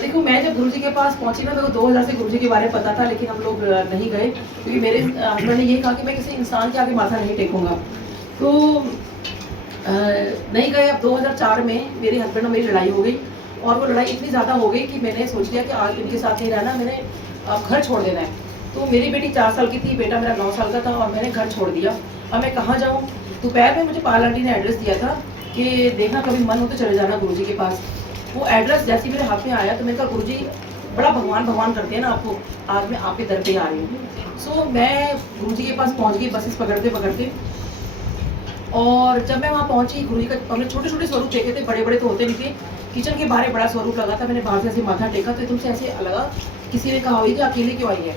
देखो मैं जब गुरुजी के पास पहुंची ना, मेरे को 2000 से गुरुजी के बारे में पता था, लेकिन हम लोग नहीं गए क्योंकि मेरे हस्बैंड ने ये कहा कि मैं किसी इंसान के आगे माथा नहीं टेकूंगा। तो नहीं गए। अब 2004 में मेरे हस्बैंड और मेरी लड़ाई हो गई, और वो लड़ाई इतनी ज़्यादा हो गई कि मैंने सोच लिया कि आज इनके साथ नहीं रहना, मैंने अब घर छोड़ देना है। तो मेरी बेटी 4 साल की थी, बेटा मेरा 9 साल का था, और मैंने घर छोड़ दिया। अब मैं कहाँ जाऊँ? दोपहर में मुझे पाल आंटी ने एड्रेस दिया था कि देखना कभी मन हो तो चले जाना गुरुजी के पास। वो एड्रेस जैसे मेरे हाथ में आया तो मैंने कहा गुरुजी बड़ा भगवान भगवान करते हैं ना आपको, आज मैं आपके दर पे आ रही हूँ। सो मैं गुरुजी के पास पहुँच गई बसेस पकड़ते पकड़ते। और जब मैं वहाँ पहुँची, गुरुजी का हमने छोटे छोटे स्वरूप देखे थे, बड़े बड़े तो होते नहीं थे। किचन के बाहर बड़ा स्वरूप लगा था, मैंने बाहर से ऐसे माथा टेका तो एकदम से ऐसे लगा किसी ने कहा हुई कि अकेले क्यों आई है।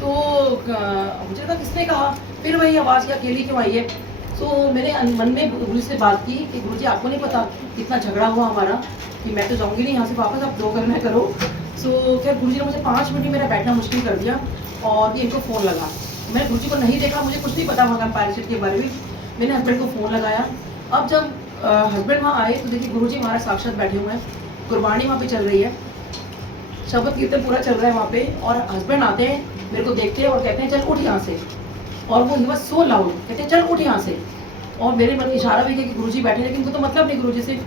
तो मुझे लगा किसने कहा, फिर वही आवाज़ की अकेली क्यों आई है। तो मैंने मन में गुरुजी से बात की कि गुरुजी आपको नहीं पता कितना झगड़ा हुआ हमारा कि मैं तो जाऊंगी नहीं यहाँ से वापस, आप जो करना है करो। सो खैर गुरुजी ने मुझे 5 मिनट मेरा बैठना मुश्किल कर दिया, और ये इनको फ़ोन लगा। मैं गुरुजी को नहीं देखा, मुझे कुछ नहीं पता वहाँ एम्पायर स्टेट के बारे में। मैंने हस्बैंड को फ़ोन लगाया। अब जब हस्बैंड वहाँ आए तो देखिए गुरुजी हमारा साक्षात बैठे हुए हैं, गुरबाणी वहाँ पे चल रही है, शब्द कीर्तन पूरा चल रहा है वहाँ पे। और हस्बैंड आते हैं, मेरे को देखते हैं और कहते हैं चल उठ यहाँ से। और वो ही वॉज सो लाउड, कहते हैं चल उठ यहाँ से। और मेरे मन में इशारा भी किया कि गुरुजी बैठे, लेकिन वो तो मतलब नहीं गुरुजी से।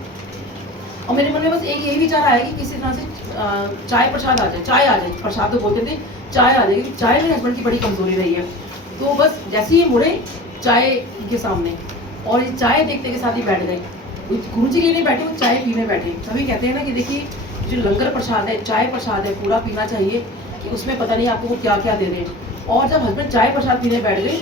और मेरे मन में बस एक यही विचार आया कि किसी तरह से चाय प्रसाद आ जाए, चाय आ जाए, प्रसाद तो बोलते थे, चाय आ जाएगी। चाय मेरे हस्बैंड की बड़ी कमजोरी रही है। तो बस जैसे ही मुड़े चाय के सामने, और इस चाय देखते के साथ ही बैठ गए। गुरुजी के लिए नहीं बैठे, वो चाय पीने बैठे। सभी कहते हैं ना कि देखिए जो लंगर प्रसाद है, चाय प्रसाद है, पूरा पीना चाहिए कि उसमें पता नहीं आपको वो क्या क्या दे रहे हैं। और जब हस्बैंड चाय प्रसाद पीने बैठ गए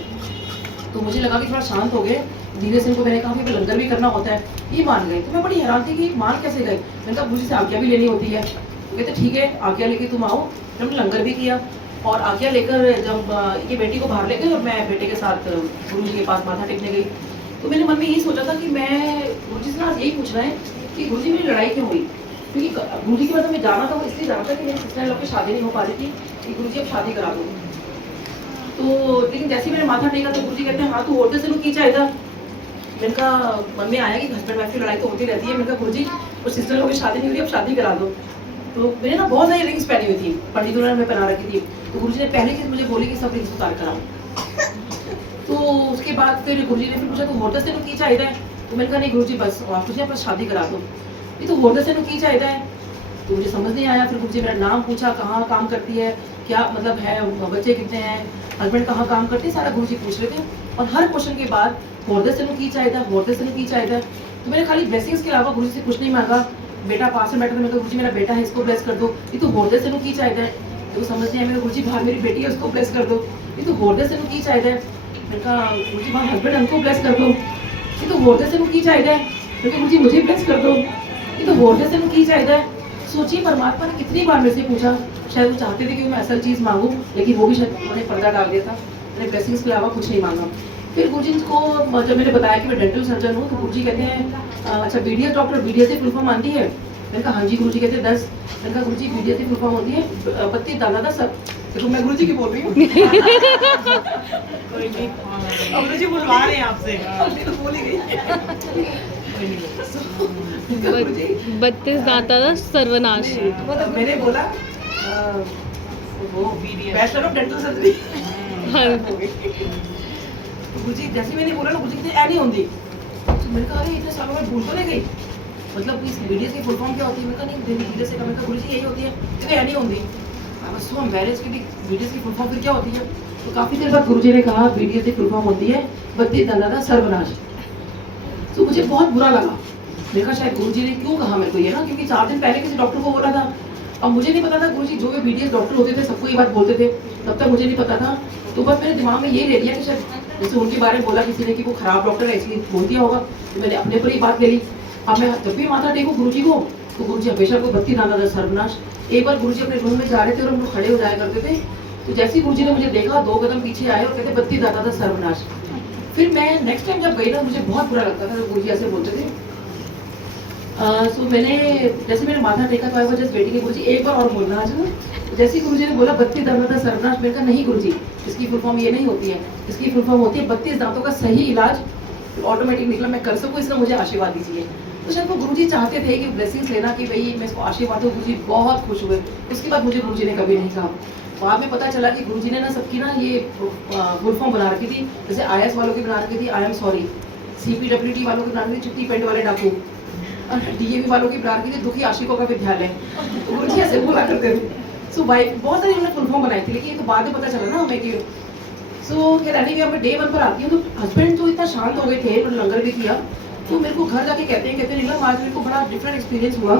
तो मुझे लगा कि थोड़ा शांत हो गए। धीरे से इनको मैंने कहा कि लंगर भी करना होता है, ये मान गए। तो मैं बड़ी हैरान थी कि मान कैसे गए। मैंने कहा गुरुजी से आज्ञा भी लेनी होती है। तो कहते ठीक है आज्ञा लेके तुम आओ। फिर हमने लंगर भी किया, और आज्ञा लेकर जब ये बेटी को बाहर ले गए और मैं बेटे के साथ गुरुजी के पास माथा टेकने गई, तो मैंने मन में यही सोचा था कि मैं गुरुजी से आज यही पूछना है कि गुरुजी मेरी लड़ाई क्यों हुई। क्योंकि गुरुजी के बाद मैं जाना था, वो इसलिए जाना था कि मेरी सिस्टर लोग की शादी नहीं हो पा रही थी कि गुरुजी अब शादी करा दो। तो लेकिन जैसे ही मैंने माथा टेका तो गुरुजी कहते हैं हाँ तू होते से लोग की चाहिए। मैंने कहा मन में आया कि हस्बैंड वाइफ की लड़ाई तो होती रहती है। मैंने कहा गुरुजी वो सिस्टर लोग की शादी नहीं हुई, अब शादी करा दो। तो मैंने ना बहुत सारी रिंग्स पहनी हुई थी, पंडितों ने पहना रखी थी। तो गुरुजी ने पहली चीज मुझे बोली कि सब रिंग्स उतार कराओ। तो उसके बाद फिर गुरुजी ने फिर पूछा तो होते से लोग की चाहिए। तो मैंने कहा नहीं गुरुजी बस और कुछ नहीं, शादी करा दो। ये तो होते से लोग की चाहिए। तो मुझे समझ नहीं आया। फिर गुरुजी मेरा नाम पूछा, कहाँ काम करती है, क्या मतलब है, बच्चे कितने हैं, हस्बैंड कहाँ काम करते हैं, सारा गुरुजी पूछ रहे थे। और हर क्वेश्चन के बाद होते से लोग की चाहिए, होते से लोग की चाहिए। तो मैंने खाली ब्लेसिंग्स के अलावा गुरुजी से कुछ नहीं मांगा। बेटा पास में बैठा था, मैंने कहा गुरुजी मेरा बेटा है इसको ब्लेस कर दो। ये तो होते से लोग की चाहिए। तो समझ नहीं आया। मेरे गुरुजी बाहर मेरी बेटी है उसको ब्लेस कर दो। ये तो होते से लोग की चाहिए। मैंने कहा गुरुजी बाहर हस्बैंड हमको ब्लेस कर दो। ये तो होते से लोग की चाहिए। क्योंकि गुरुजी मुझे ब्लेस कर दो। ये तो होते से लोग की चाहिए। सोचिए परमात्मा ने कितनी बार मेरे से पूछा। शायद वो चाहते थे कि मैं असल चीज़ मांगूं, लेकिन वो भी शायद उन्होंने पर्दा डाल दिया था। मैंने ब्लेसिंग्स के अलावा कुछ नहीं मांगा। फिर गुरुजी को जब मैंने बताया कि मैं डेंटल सर्जन हूँ, तो गुरुजी कहते हैं अच्छा BDS डॉक्टर, BDS की फुल फॉर्म आती है। मैंने कहा हाँ जी। गुरुजी कहते हैं 10। मैंने कहा गुरुजी BDS की फुल फॉर्म होती है बत्ती दाना सब। देखो मैं गुरुजी की बोल रही हूँ। कोई नहीं, अब गुरुजी बुलवा रहे हैं आपसे। तो बोल ही गई। 32 दांता था सर्वनाश। मतलब मैंने बोला वो बैचलर ऑफ डेंटल सर्जरी। गुरुजी जैसे मैंने बोला ना, गुरुजी कहते ऐ नहीं होती। तो मैंने कहा अरे इतने सालों में भूल तो नहीं गई, मतलब इस BDS की फुल फॉर्म क्या होती है। मैंने कहा नहीं BDS से मैंने कहा गुरुजी यही होती है, कहते ऐ नहीं होती। आई वाज सो एम्बैरेस्ड कि BDS की फुल फॉर्म फिर क्या होती है। तो काफी देर बाद गुरुजी ने कहा BDS की फुल फॉर्म होती है बत्ती दाना सर्वनाश। तो मुझे बहुत बुरा लगा। देखा शायद गुरुजी ने क्यों कहा मेरे को ये ना, क्योंकि 4 दिन पहले किसी डॉक्टर को बोला था। अब मुझे नहीं पता था गुरुजी जो भी BDS डॉक्टर होते थे सबको ये बात बोलते थे, तब तक मुझे नहीं पता था। तो बस मेरे दिमाग में ये ले लिया कि शायद जैसे उनके बारे में बोला किसी ने कि वो खराब डॉक्टर है इसलिए बोल दिया होगा। तो मैंने अपने पर ही बात ले ली। अब मैं जब भी माथा टेकूं गुरुजी को, तो गुरुजी हमेशा को बत्ती दाना था सर्वनाश। एक बार गुरुजी अपने रूम में जा रहे थे और हम लोग खड़े हो जाया करते थे। तो जैसे ही गुरुजी ने मुझे देखा 2 कदम पीछे आए और कहते बत्ती दाना था सर्वनाश। फिर मैं नेक्स्ट टाइम जब गई ना, मुझे बहुत बुरा लगता था जब गुरुजी ऐसे बोलते थे। सो मैंने जैसे मैंने माथा टेका तो आई वाज जस्ट वेटिंग गुरुजी एक बार और बोलना है ना। जैसे ही गुरुजी ने बोला 32 दांतों का सर्वनाश, मैंने कहा नहीं गुरुजी इसकी फुल फॉर्म ये नहीं होती है, इसकी फुल फॉर्म होती है 32 दांतों का सही इलाज। ऑटोमेटिक निकला मैं कर सकूँ, इसका मुझे आशीर्वाद दीजिए। तो शायद वो गुरुजी चाहते थे कि ब्लेसिंग्स लेना कि भाई मैं इसको आशीर्वाद दूँ। गुरुजी बहुत खुश हुए। उसके बाद मुझे गुरुजी ने कभी नहीं कहा। बाद में पता चला कि गुरुजी ने ना सबकी ना ये फुल फॉर्म बना रखी थी। जैसे IAS वालों की बना रखी थी आई एम सॉरी, CPWD वालों की बना रखी थी चिट्टी पेंट वाले डाकू, और DAV वालों की बना रखी थी दुखी आशिकों का विद्यालय। तो गुरुजी ऐसे बोला करते थे। सो भाई बहुत सारी उन्होंने फुल फॉर्म बनाई थी, लेकिन ये तो बाद में पता चला ना हमें कि सो खैर एनीवे मैं डे 1 पर आती हूँ। तो हस्बैंड तो इतना शांत हो गए थे, उन्होंने लंगर भी किया। तो मेरे को घर जाके कहते हैं नीलम आज मेरे को बड़ा डिफरेंट एक्सपीरियंस हुआ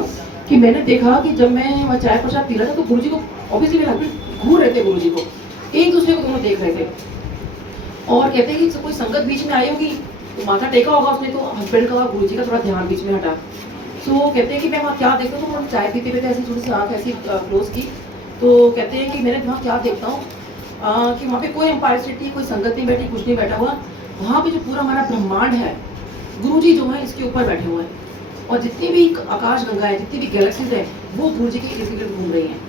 कि मैंने देखा कि जब मैं वहाँ चाय प्रसाद पी रहा था तो गुरुजी को ऑब्वियसली मेरे हस्बैंड घूर रहे थे, गुरुजी को एक दूसरे को दोनों देख रहे थे। और कहते हैं कि कोई संगत बीच में आई होगी तो माथा टेका होगा उसने, तो हस्बैंड का गुरुजी का थोड़ा ध्यान बीच में हटा। सो कहते हैं कि मैं वहाँ क्या देखता हूँ, तो चाय पीते पीते ऐसी थोड़ी सी आँख ऐसी क्लोज की। तो कहते हैं कि मैंने वहाँ क्या देखता हूँ कि वहाँ पे कोई एम्पायर स्टेट नहीं, कोई संगत नहीं बैठी, कुछ नहीं बैठा हुआ। वहाँ पे जो पूरा हमारा ब्रह्मांड है, गुरुजी जो है इसके ऊपर बैठे हुए हैं, और जितनी भी आकाश गंगा है, जितनी भी गैलेक्सीज है, वो गुरुजी के इर्द-गिर्द घूम रही हैं।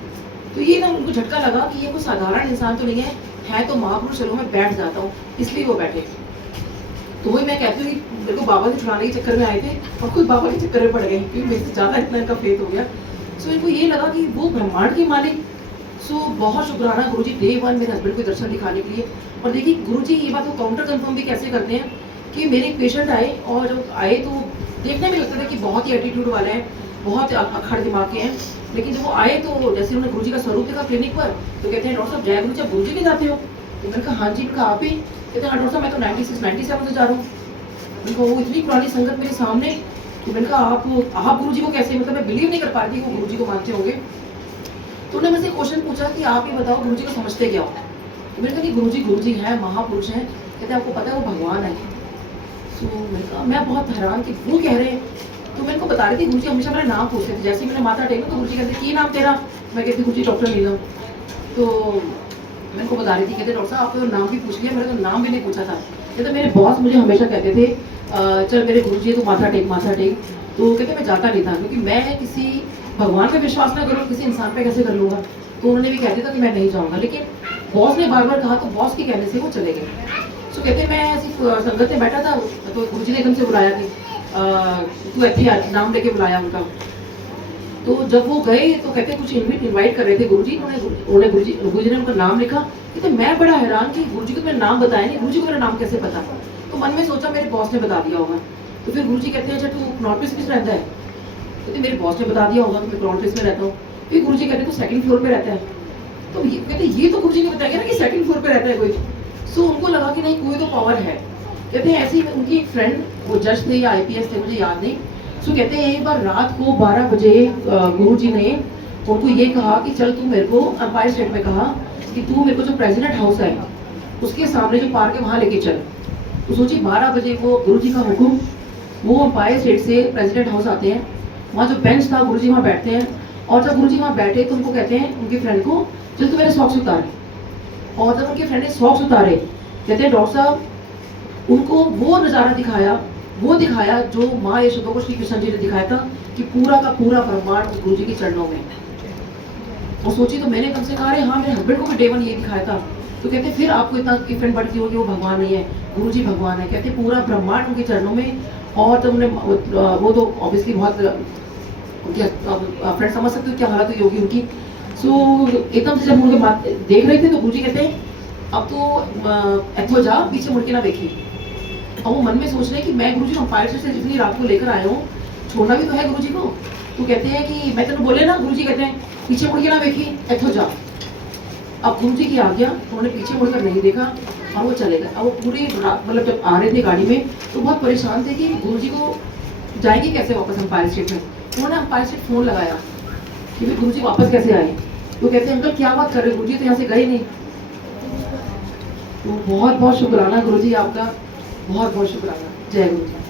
तो ये ना उनको झटका लगा कि ये कोई साधारण इंसान तो नहीं है तो महापुरुष, चलो मैं बैठ जाता हूँ, इसलिए वो बैठे। तो वही मैं कहती हूँ कि मेरे को बाबा से छुड़ाने के चक्कर में आए थे और खुद बाबा के चक्कर में पड़ गए, क्योंकि मेरे से ज़्यादा इतना इनका फेथ हो गया। सो इनको ये लगा कि वो ब्रह्मांड के मालिक। सो बहुत शुक्राना गुरुजी डे 1 मेरे हस्बैंड को दर्शन दिखाने के लिए। और देखिए गुरुजी ये बात को काउंटर कंफर्म भी कैसे करते हैं कि मेरे एक पेशेंट आए, और जब आए तो देखने में लगता था कि बहुत ही एटीट्यूड वाले हैं, बहुत अखड़ दिमाग के हैं। लेकिन जब वो आए तो जैसे उन्होंने गुरुजी का स्वरूप देखा क्लिनिक पर, तो कहते हैं डॉक्टर साहब जय गुरु, जब गुरुजी के जाते हो? तो मैंने कहा हाँ जी। मैंने कहा आप ही? कहते हैं हाँ डॉक्टर साहब मैं तो 96-97 से जा रहा हूँ। मैंने कहा वो इतनी पुरानी संगत मेरे सामने। तो मैंने कहा आप गुरुजी को कैसे, मतलब मैं बिलीव नहीं कर पा रही थी वो गुरुजी को मानते होंगे। तो उन्होंने मुझसे क्वेश्चन पूछा कि आप ही बताओ गुरुजी को समझते क्या हो? तो मैंने कहा कि गुरुजी हैं, महापुरुष हैं। कहते हैं आपको पता है वो भगवान है? तो मैंने कहा मैं बहुत हैरान कि वो कह रहे हैं। तो मेरे को बता रही थी गुरुजी हमेशा मेरा नाम पूछते थे, जैसे ही मैंने माथा टेका तो गुरुजी कहते की नाम तेरा? मैं कहती गुरुजी डॉक्टर नीलम। तो मेरे को बता रही थी, कहते डॉक्टर साहब आपको नाम भी पूछ लिया, मैंने तो नाम भी नहीं पूछा था। कहते मेरे बॉस मुझे हमेशा कहते थे चल मेरे गुरुजी तो माथा टेक। तो कहते मैं जाता नहीं था, क्योंकि मैं किसी भगवान पे विश्वास ना करूँ, किसी इंसान पे कैसे कर लूँगा। तो उन्होंने भी कह दिया था कि मैं नहीं जाऊँगा, लेकिन बॉस ने बार बार कहा तो बॉस के कहने से वो चले गए। तो कहते मैं ऐसी संगत में बैठा था तो गुरुजी ने एकदम से बुलाया कि तू अच्छे नाम लेके बुलाया उनका। तो जब वो गए तो कहते कुछ इनवाइट कर रहे थे गुरुजी, उन्होंने गुरुजी ने उनका नाम लिखा। कहते मैं बड़ा हैरान कि गुरुजी को मैंने नाम बताया नहीं, गुरुजी को मेरा नाम कैसे पता? तो मन में सोचा मेरे बॉस ने बता दिया होगा। तो फिर गुरुजी कहते हैं अच्छा तू नॉर्थ ईस्ट में रहता है? कहते मेरे बॉस ने बता दिया होगा कि मैं नॉर्थ ईस्ट में रहता हूँ। फिर गुरुजी कहते तू 2nd फ्लोर पे रहता है? तो ये कहते ये तो गुरुजी ने बताया ना कि 2nd फ्लोर पे रहता है कोई। सो उनको लगा कि नहीं कोई तो पावर है। कहते हैं ऐसे ही उनकी एक फ्रेंड, वो जज थे या IPS थे मुझे याद नहीं। सो कहते हैं एक बार रात को 12 बजे गुरुजी ने उनको ये कहा कि चल तू मेरे को एम्पायर स्टेट में कहा कि तू मेरे को जो प्रेसिडेंट हाउस है उसके सामने जो पार्क है वहाँ लेके चल। तो सोचिए 12 बजे वो गुरुजी का हुक्म, वो एम्पायर स्टेट से प्रेसिडेंट हाउस आते हैं, वहाँ जो बेंच था गुरुजी वहाँ बैठते हैं। और जब गुरुजी वहाँ बैठे तो उनको कहते हैं उनकी फ्रेंड को चल तू मेरे सॉक्स उतार। और जब उनके फ्रेंड ने सॉक्स उतारे, कहते हैं डॉक्टर साहब उनको वो नज़ारा दिखाया जो माँ यशोदा को श्री कृष्ण जी ने दिखाया था कि पूरा का पूरा ब्रह्मांड गुरुजी के चरणों में। और सोची तो मैंने कम से कहा हाँ मेरे हस्बैंड को भी डे 1 ये दिखाया था। तो कहते फिर आपको इतना डिफरेंट बढ़ती होगी, वो भगवान नहीं है, गुरुजी भगवान है। कहते पूरा ब्रह्मांड उनके चरणों में। और जब उन्हें वो तो ऑब्वियसली बहुत उनके फ्रेंड समझ सकते हो क्या हालत हुई होगी उनकी। सो एकदम से जब उनके बात देख रहे थे तो गुरुजी कहते हैं अब तो एथो जा, पीछे मुड़ के ना देखी। और वो मन में सोच रहे कि मैं गुरुजी एम्पायर से जितनी रात को लेकर आया हूँ छोड़ना भी तो है गुरुजी को। तो कहते हैं कि मैं तेन बोले ना, गुरुजी कहते हैं पीछे मुड़ के ना देखी, एथो जा। अब गुरुजी की आज्ञा, उन्होंने पीछे मुड़कर नहीं देखा और वो चले गए। अब वो पूरी रात मतलब जब आ रहे थे गाड़ी में तो बहुत परेशान थे कि गुरुजी को जाएंगे कैसे वापस एम्पायर स्टेट में। उन्होंने एम्पायर स्टेट फ़ोन लगाया कि भाई गुरुजी वापस कैसे आए। तो कहते हैं अंकल क्या बात कर रहे, गुरुजी तो यहाँ से गए नहीं। तो बहुत बहुत शुक्राना गुरुजी आपका, बहुत बहुत शुक्राना। जय गुरु जी।